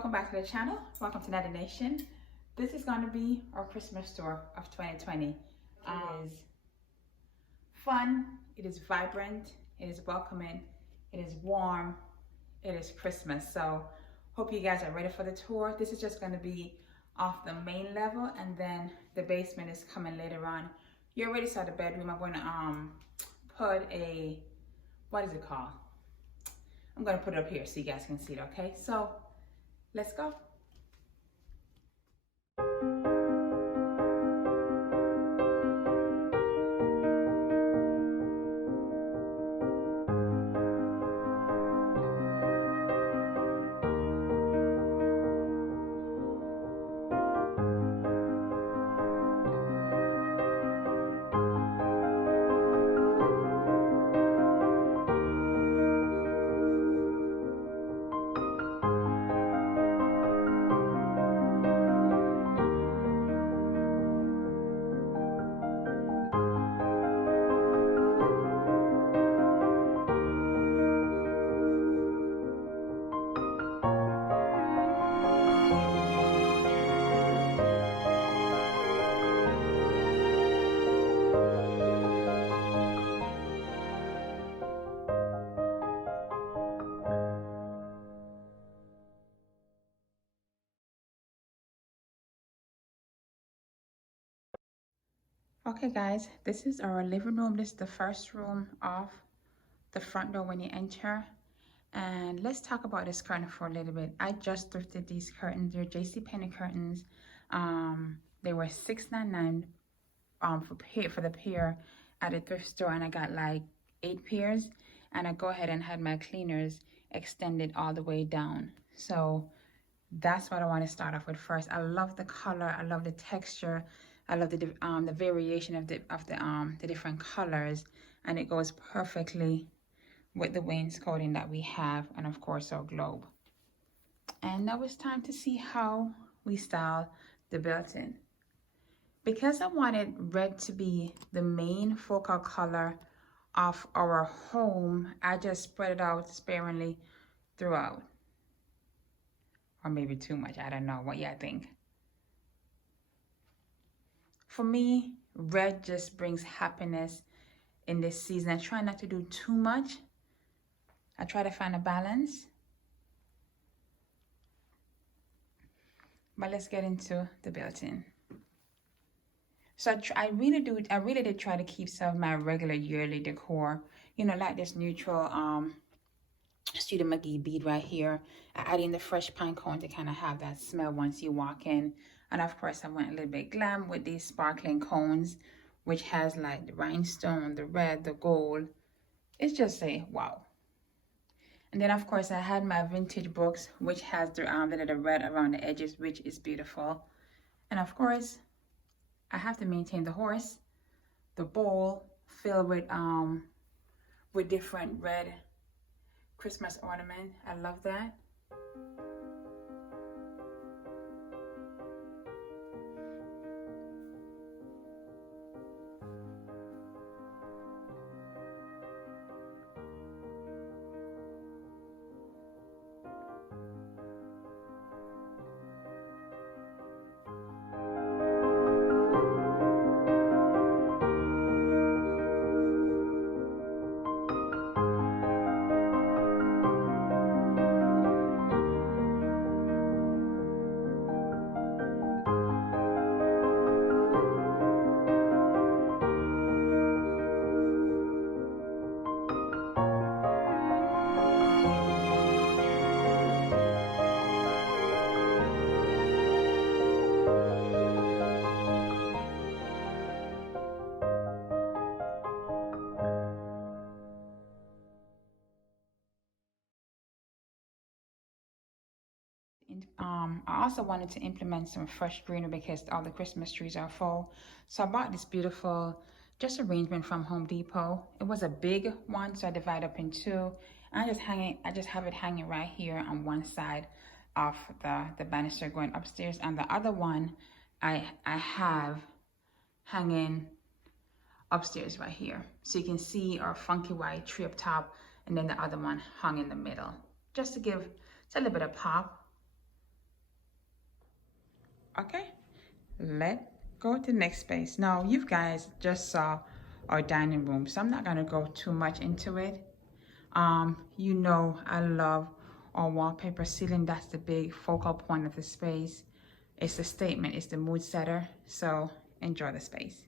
welcome back to the channel. Welcome to Nattie Nation. This is going to be our Christmas tour of 2020. It is fun, it is vibrant, it is welcoming, it is warm, it is Christmas. So hope you guys are ready for the tour. This is just going to be off the main level, and then the basement is coming later on. You already saw the bedroom. I'm going to put a, what is it called? I'm going to put it up here so you guys can see it, okay? So let's go. Okay guys, this is our living room. This is the first room off the front door when you enter. And let's talk about this curtain for a little bit. I just thrifted these curtains. They're JCPenney curtains. They were $6.99 for the pair at a thrift store, and I got like 8 pairs. And I go ahead and had my cleaners extended all the way down. So that's what I want to start off with first. I love the color. I love the texture. I love the variation of the different colors, and it goes perfectly with the wainscoting that we have, and of course our globe. And now it's time to see how we style the built-in. Because I wanted red to be the main focal color of our home, I just spread it out sparingly throughout, or maybe too much. I don't know what y'all think. For me, red just brings happiness in this season. I try not to do too much. I try to find a balance. But let's get into the built-in. So I really did try to keep some of my regular yearly decor. You know, like this neutral Studio McGee bead right here. I add in the fresh pine cone to kind of have that smell once you walk in. And of course, I went a little bit glam with these sparkling cones, which has like the rhinestone, the red, the gold. It's just a wow. And then of course, I had my vintage books, which has the little red around the edges, which is beautiful. And of course, I have to maintain the horse, the bowl filled with different red Christmas ornament. I love that. I also wanted to implement some fresh greenery because all the Christmas trees are full. So I bought this beautiful just arrangement from Home Depot. It was a big one, so I divide up in two. And I just have it hanging right here on one side of the banister going upstairs, and the other one I have hanging upstairs right here. So you can see our funky white tree up top, and then the other one hung in the middle, just to give a little bit of pop. Okay, let's go to the next space. Now, you guys just saw our dining room, so I'm not gonna go too much into it. You know, I love our wallpaper ceiling. That's the big focal point of the space. It's the statement, it's the mood setter. So enjoy the space.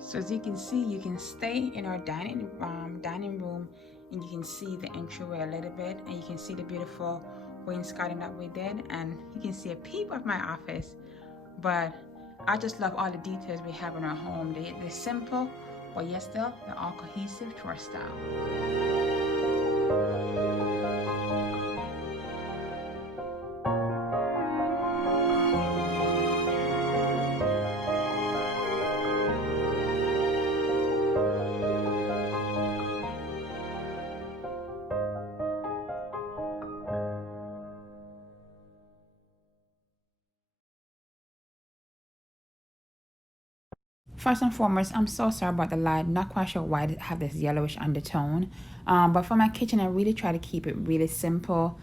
So as you can see, you can stay in our dining room, and you can see the entryway a little bit, and you can see the beautiful wainscoting that we did, and you can see a peep of my office. But I just love all the details we have in our home. They're simple, but yet still they're all cohesive to our style. First and foremost, I'm so sorry about the light. Not quite sure why it have this yellowish undertone. But for my kitchen, I really try to keep it really simple,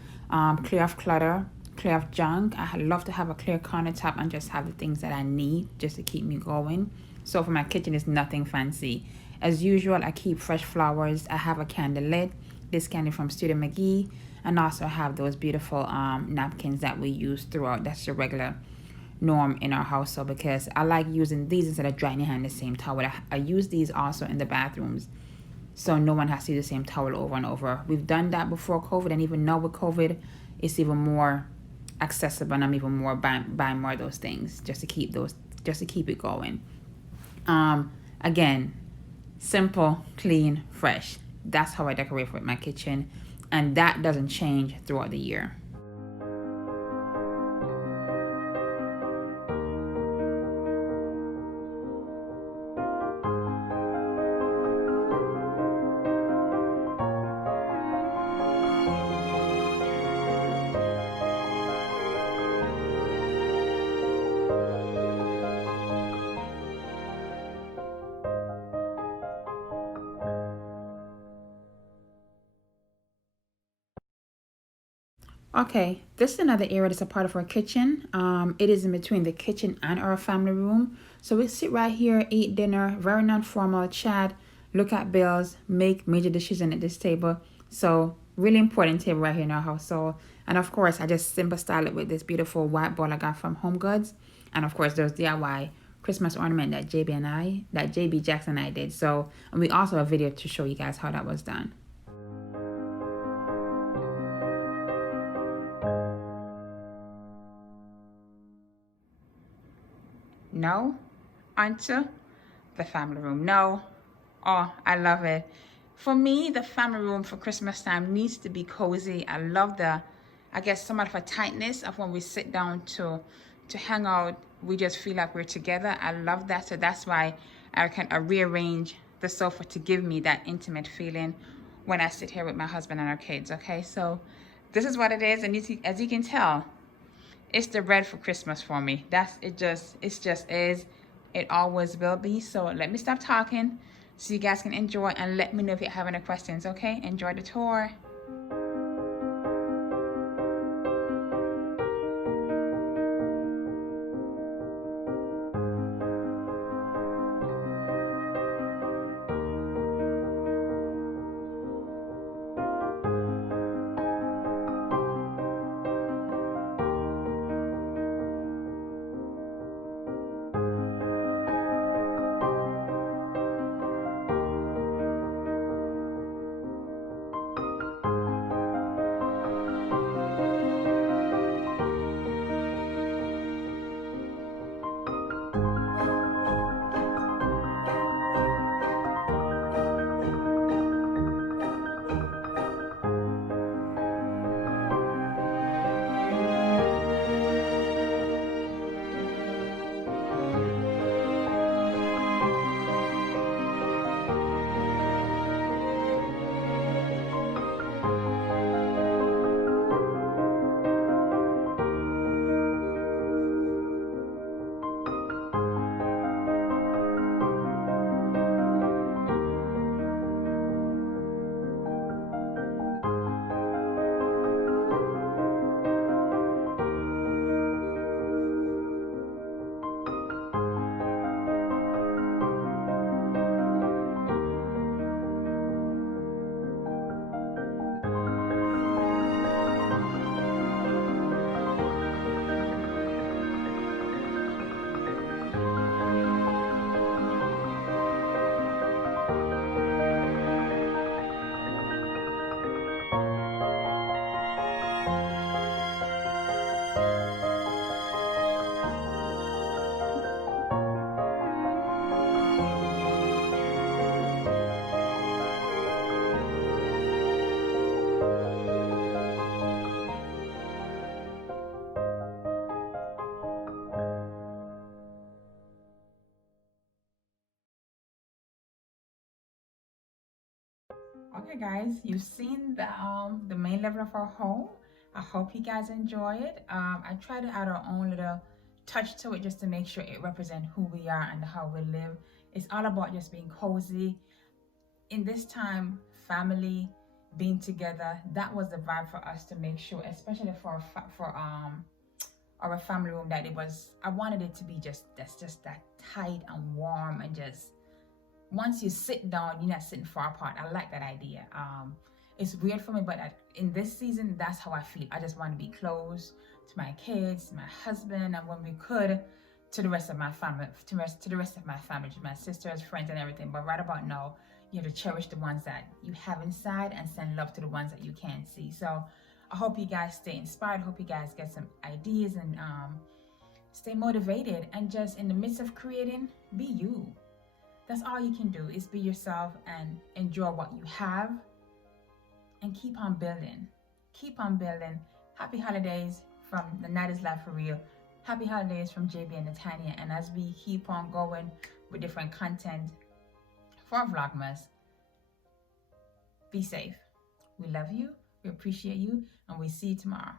clear of clutter, clear of junk. I love to have a clear countertop and just have the things that I need just to keep me going. So for my kitchen, it's nothing fancy. As usual, I keep fresh flowers. I have a candle lit. This candle from Studio McGee. And also I have those beautiful napkins that we use throughout. That's the regular norm in our household, because I like using these instead of drying your hand in the same towel. I use these also in the bathrooms, so no one has to use the same towel over and over. We've done that before COVID, and even now with COVID, it's even more accessible, and I'm even more buying more of those things just to keep it going. Again, simple, clean, fresh. That's how I decorate with my kitchen, and that doesn't change throughout the year. Okay, this is another area that's a part of our kitchen. It is in between the kitchen and our family room. So we sit right here, eat dinner, very non-formal chat, look at bills, make major decisions at this table. So really important table right here in our household. And of course, I just simple style it with this beautiful white ball I got from Home Goods. And of course, those DIY Christmas ornament that JB Jackson and I did. So, and we also have a video to show you guys how that was done. No, onto the family room. No, oh, I love it. For me, the family room for Christmas time needs to be cozy. I love I guess, somewhat of a tightness of when we sit down to hang out. We just feel like we're together. I love that. So that's why I rearrange the sofa to give me that intimate feeling when I sit here with my husband and our kids. Okay, so this is what it is, and as you can tell, it's the red for Christmas for me. It just is. It always will be. So let me stop talking so you guys can enjoy, and let me know if you have any questions, okay? Enjoy the tour. Okay guys, you've seen the main level of our home. I hope you guys enjoy it. I try to add our own little touch to it just to make sure it represents who we are and how we live. It's all about just being cozy. In this time, family, being together, that was the vibe for us to make sure, especially for our family room, that it was, I wanted it to be just that tight and warm, and just once you sit down, you're not sitting far apart. I like that idea. It's weird for me, but in this season, that's how I feel. I just want to be close to my kids, my husband, and when we could, to the rest of my family, to the rest of my family, to my sisters, friends, and everything. But right about now, you have to cherish the ones that you have inside and send love to the ones that you can't see. So I hope you guys stay inspired. Hope you guys get some ideas and stay motivated. And just in the midst of creating, be you. That's all you can do, is be yourself and enjoy what you have and keep on building. Keep on building. Happy holidays from the Nattie's Life for Real. Happy holidays from JB and Natania. And as we keep on going with different content for Vlogmas, be safe. We love you, we appreciate you, and we see you tomorrow.